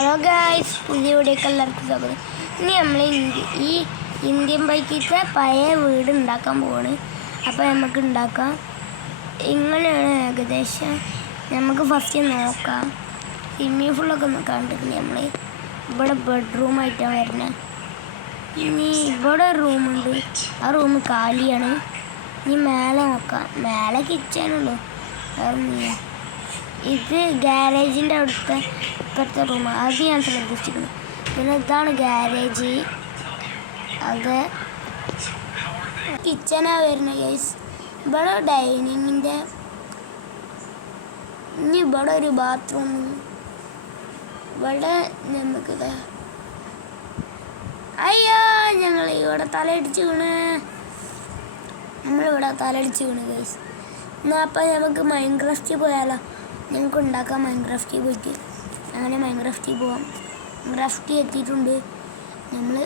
Hello guys, പുതിയ വീഡിയോക്ക് എല്ലാവർക്കും സ്വാഗതം. ഇനി നമ്മൾ ഈ ഇന്ത്യൻ ബൈക്കിൻ്റെ പഴയ വീട് ഉണ്ടാക്കാൻ പോവാണ്. അപ്പോൾ നമുക്ക് ഉണ്ടാക്കാം. ഇങ്ങനെയാണ് ഏകദേശം. നമുക്ക് ഫസ്റ്റ് നോക്കാം. സ്വിമ്മിങ് പൂളൊക്കെ കണ്ടിട്ട് നമ്മൾ ഇവിടെ ബെഡ്റൂമായിട്ടാണ് വരുന്നത്. ഇനി ഇവിടെ റൂമുണ്ട്, ആ റൂം കാലിയാണ്. ഇനി മേലെ നോക്കാം. മേലെ കിച്ചണുള്ളൂ, വേറെ ഇത് ഗാരേജിൻ്റെ അവിടുത്തെ ഇപ്പോഴത്തെ റൂം, അത് ഞാൻ ശ്രദ്ധിച്ചിരുന്നു. പിന്നെ ഇതാണ് ഗാരേജ്, അത് കിച്ചനാണ് വരുന്നത് ഗൈസ്. ഇവിടെ ഡൈനിങ്ങിൻ്റെ, ഇനി ഇവിടെ ഒരു ബാത്റൂം. ഇവിടെ നമുക്കിത് അയ്യോ ഞങ്ങൾ ഇവിടെ തലയിടിച്ച് വീണ്, നമ്മളിവിടെ തലയിടിച്ച് വീണ് ഗൈസ്. എന്നാൽ അപ്പം നമുക്ക് മൈൻക്രാഫ്റ്റിൽ പോയാലോ? ഞങ്ങൾക്ക് ഉണ്ടാക്കാം മൈൻക്രാഫ്റ്റിൽ പോയിട്ട്. അങ്ങനെ മൈൻക്രാഫ്റ്റിൽ പോവാം. മൈൻക്രാഫ്റ്റിൽ എത്തിയിട്ടുണ്ട് നമ്മൾ.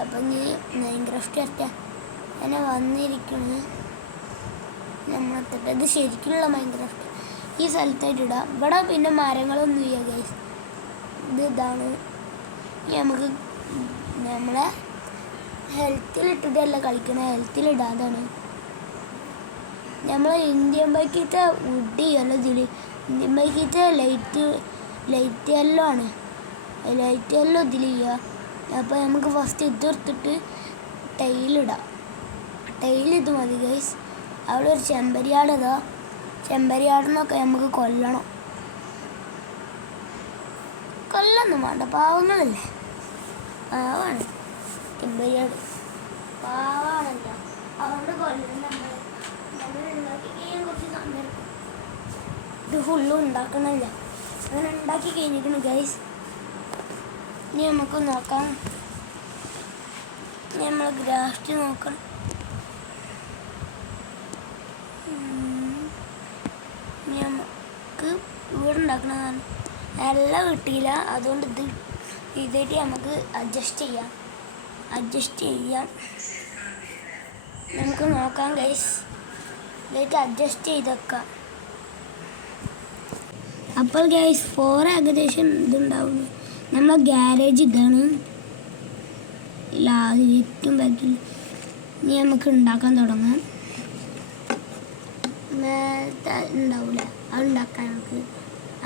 അപ്പം ഇനി മൈൻക്രാഫ്റ്റ് എത്താൻ അങ്ങനെ വന്നിരിക്കുന്നത് നമ്മളെത്തിട്ട്. ഇത് ശരിക്കുള്ള മൈൻക്രാഫ്റ്റ് ഈ സ്ഥലത്തായിട്ട് ഇടാം. ഇവിടെ പിന്നെ മരങ്ങളൊന്നും ഇല്ല ഗൈസ്. ഇതാണ് നമുക്ക് നമ്മളെ ഹെൽത്തിലിട്ടിട്ടല്ല കളിക്കണേ, ഹെൽത്തിലിടാതാണ്. നമ്മൾ ഇന്ത്യൻ ബൈക്കിത്തെ വുഡ് ചെയ്യല്ലോ ഇതിൽ. ഇന്ത്യൻ ബൈക്കിത്തെ ലൈറ്റ് യെല്ലോ ആണ്, ലൈറ്റ് യെല്ലോ ഇതിൽ ചെയ്യുക. അപ്പോൾ നമുക്ക് ഫസ്റ്റ് ഇതെടുത്തിട്ട് ടൈലിടാം. ടൈൽ ഇത് മതി ഗൈസ്. അവിടെ ഒരു ചെമ്പരിയാട് ഇതാ. ചെമ്പരിയാടിനൊക്കെ നമുക്ക് കൊല്ലൊന്നും വേണ്ട, പാവങ്ങളല്ലേ. പാവാണ് ചെമ്പരിയാട്, പാവാണല്ല, അതുകൊണ്ട് കൊല്ലം കുറച്ച് സമയം. ഇത് ഫുള്ളും ഉണ്ടാക്കണമല്ല, അങ്ങനെ ഉണ്ടാക്കി കഴിഞ്ഞിരിക്കുന്നു ഗൈസ്. ഇനി നമുക്ക് നോക്കാം. ഇനി നമ്മൾ ഗ്രാഫ്റ്റ് നോക്കണം. ഇനി നമുക്ക് വീടുണ്ടാക്കണതാണ്. നല്ല കിട്ടിയില്ല, അതുകൊണ്ട് ഇതായിട്ട് നമുക്ക് അഡ്ജസ്റ്റ് ചെയ്യാം. നമുക്ക് നോക്കാം ഗൈസ്, ഇതായിട്ട് അഡ്ജസ്റ്റ് ചെയ്ത് വെക്കാം. അപ്പോൾ ഗൈസ് ഏകദേശം ഇതുണ്ടാവുന്നു. നമ്മളെ ഗ്യാരേജ് ഇതാണ്, ഏറ്റവും ബാക്കിൽ. ഇനി നമുക്ക് ഉണ്ടാക്കാൻ തുടങ്ങാം. നേരത്തെ ഉണ്ടാവില്ല, അത് ഉണ്ടാക്കാൻ നമുക്ക്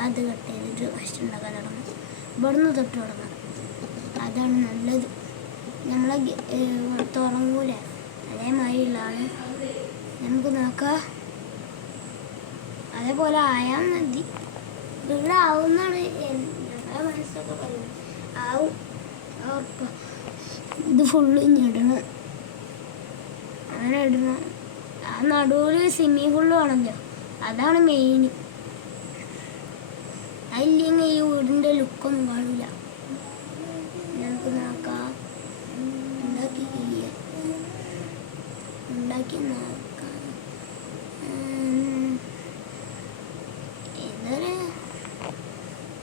അത് കട്ട് ചെയ്തിട്ട് ഫസ്റ്റ് ഉണ്ടാക്കാൻ തുടങ്ങാം. ഇവിടുന്ന് തൊട്ട് തുടങ്ങാം, അതാണ് നല്ലത്. നമ്മളെ തുടങ്ങൂല, അതേമാതിരിയുള്ളതാണ്. നമുക്ക് നോക്കാം, അതേപോലെ ആയാൽ മതി. ഇവിടെ ആവുന്നാണ് ഞങ്ങളുടെ മനസ്സൊക്കെ പറയുന്നത്. ആവും ഉറപ്പ്. ഇത് ഫുള്ള് ഇടണം, അങ്ങനെ ഇടണം. ആ നടുവിൽ സ്വിമ്മിങ് പൂള് വേണമല്ലോ, അതാണ് മെയിൻ. അതില്ലെങ്കിൽ ഈ വീടിൻ്റെ ലുക്കൊന്നും കാണില്ല. നമുക്ക് നോക്കാം, ഉണ്ടാക്കി നോക്കാം.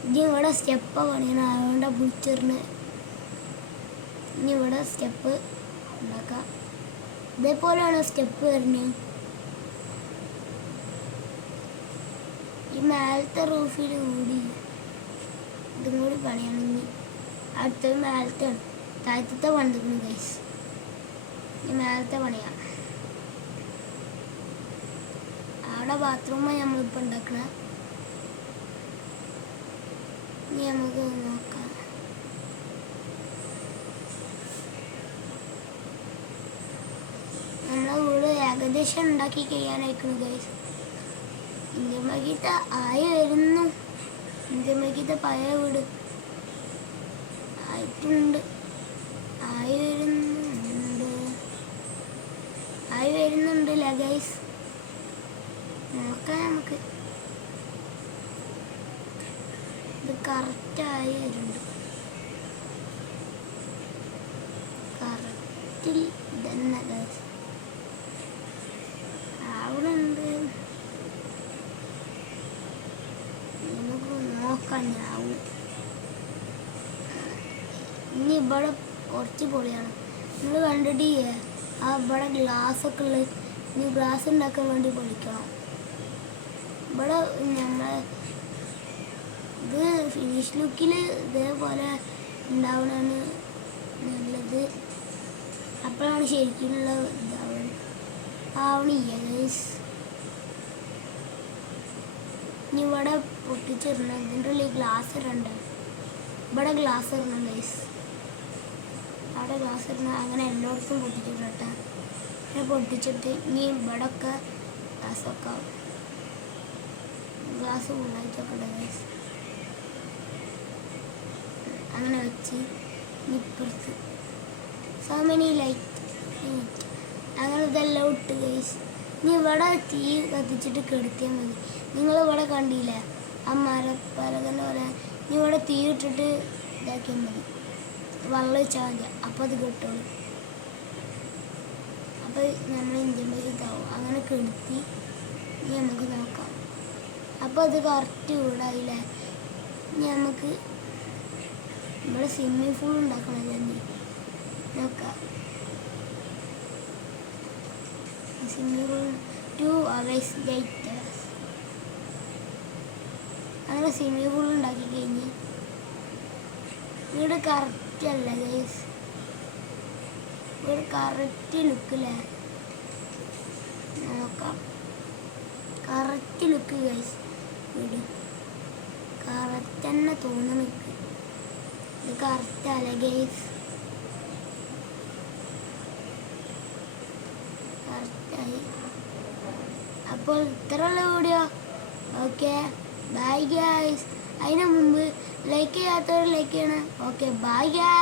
ഇനി ഇവിടെ സ്റ്റെപ്പ് പണിയണം, അതുകൊണ്ടാണ് വിളിച്ചെറിഞ്ഞ്. ഇനി ഇവിടെ സ്റ്റെപ്പ് ഉണ്ടാക്കാം. ഇതേപോലെയാണ് സ്റ്റെപ്പ് വരുന്നത്. ഈ മേലത്തെ റൂഫിൽ കൂടി ഇതും കൂടി പണിയണം. അടുത്തത് മേലത്തെ ആണ്, താഴത്തെ പണിതിരിക്കുന്നു ഗൈസ്. ഈ മേലത്തെ പണിയാണ്. അവിടെ ബാത്റൂമാണ് നമ്മളിപ്പോൾ ഉണ്ടാക്കണത്. ഇനി നമുക്ക് നോക്കാം. നമ്മളെ വീട് ഏകദേശം ഉണ്ടാക്കി കഴിയാനായിരിക്കുന്നു ഗൈസ്. ഇന്ത്യൻ ബൈക്കിത്തെ ആയി വരുന്നു. ഇന്ത്യൻ ബൈക്കിത്തെ പഴയ വീട് ആയിട്ടുണ്ട്, ആയി വരുന്നുണ്ടല്ലേ ഗൈസ്. നോക്കാം നമുക്ക്. ഇത് കറക്റ്റായി വരുന്നുണ്ട്, കറക്റ്റിൽ തന്നെ ഗൈസ് ആവുന്നുണ്ട്. നമുക്ക് നോക്കാൻ ആവും. ഇനി ഇവിടെ കുറച്ച് പൊളിയാണ്. നിങ്ങൾ കണ്ടിട്ട് ആ ഇവിടെ ഗ്ലാസ്സൊക്കെ ഉള്ളത്. ഇനി ഗ്ലാസ് ഉണ്ടാക്കാൻ വേണ്ടി പൊളിക്കണം. ഇവിടെ നമ്മൾ ഇത് ഫിനിഷ് ലുക്കിൽ ഇതേപോലെ ഉണ്ടാവണതാണ് നല്ലത്. അപ്പോഴാണ് ശരിക്കുള്ള ആവണില്ല ഗൈസ്. ഇനി ഇവിടെ പൊട്ടിച്ചിടണം. ഇതിൻ്റെ ഉള്ളിൽ ഗ്ലാസ് ഇടണ്ട. ഇവിടെ ഗ്ലാസ് ഇടണം ഗൈസ്. അവിടെ ഗ്ലാസ് ഇടണം. അങ്ങനെ എല്ലായിടത്തും പൊട്ടിച്ചിടട്ടെ. അങ്ങനെ പൊട്ടിച്ചിട്ട് ഇനി ഇവിടെ ഒക്കെ ഗ്ലാസ്സൊക്കെ ആവും. ഗ്ലാസ് ഫുള്ളായിട്ടൊക്കെ ഇടാം ഗൈസ്. അങ്ങനെ വെച്ച് ഇപ്പുറത്ത് സോ മെനി ലൈറ്റ് അങ്ങനെ ഇതെല്ലാം ഇട്ട് ഗൈസ്. ഇനി ഇവിടെ തീ കത്തിച്ചിട്ട് കെടുത്തിയാൽ മതി. നിങ്ങൾ ഇവിടെ കണ്ടില്ലേ ആ മരപ്പലകൻ്റെ പോലെ. ഇനി ഇവിടെ തീ ഇട്ടിട്ട് ഇതാക്കിയാൽ മതി. വെള്ളം ഒഴിച്ചാൽ മതി. അപ്പോൾ അത് കെട്ടോളൂ. അപ്പോൾ നമ്മൾ ഇന്ത്യൻ ബൈക്ക് ഇതാവും. അങ്ങനെ കെടുത്തി ഇനി നമുക്ക് നോക്കാം. അപ്പോൾ അത് കറക്റ്റ് വീടായില്ലേ. ഇനി നമുക്ക് ഇവിടെ സ്വിമ്മിങ് പൂൾ ഉണ്ടാക്കണല്ലേ നോക്കാം. Swimming pool 2 hours later. അങ്ങനെ സ്വിമ്മിങ് പൂൾ ഉണ്ടാക്കി കഴിഞ്ഞ് ഇവിടെ കറക്റ്റ് അല്ല ഗൈസ്. ഇവിടെ കറക്റ്റ് ലുക്കില്ലേ നോക്കാം. Correct look guys. വീട് കറക്റ്റ് തന്നെ തോന്നുന്നു. ഇത് കറക്റ്റ് അല്ല ഗൈസ്. കറക്റ്റായി. അപ്പോൾ ഇത്രയുള്ള വീഡിയോ. Okay bye guys. അതിന് മുമ്പ് ലൈക്ക് ചെയ്യാത്തവർ ലൈക്ക് ചെയ്യണം. Okay bye guys.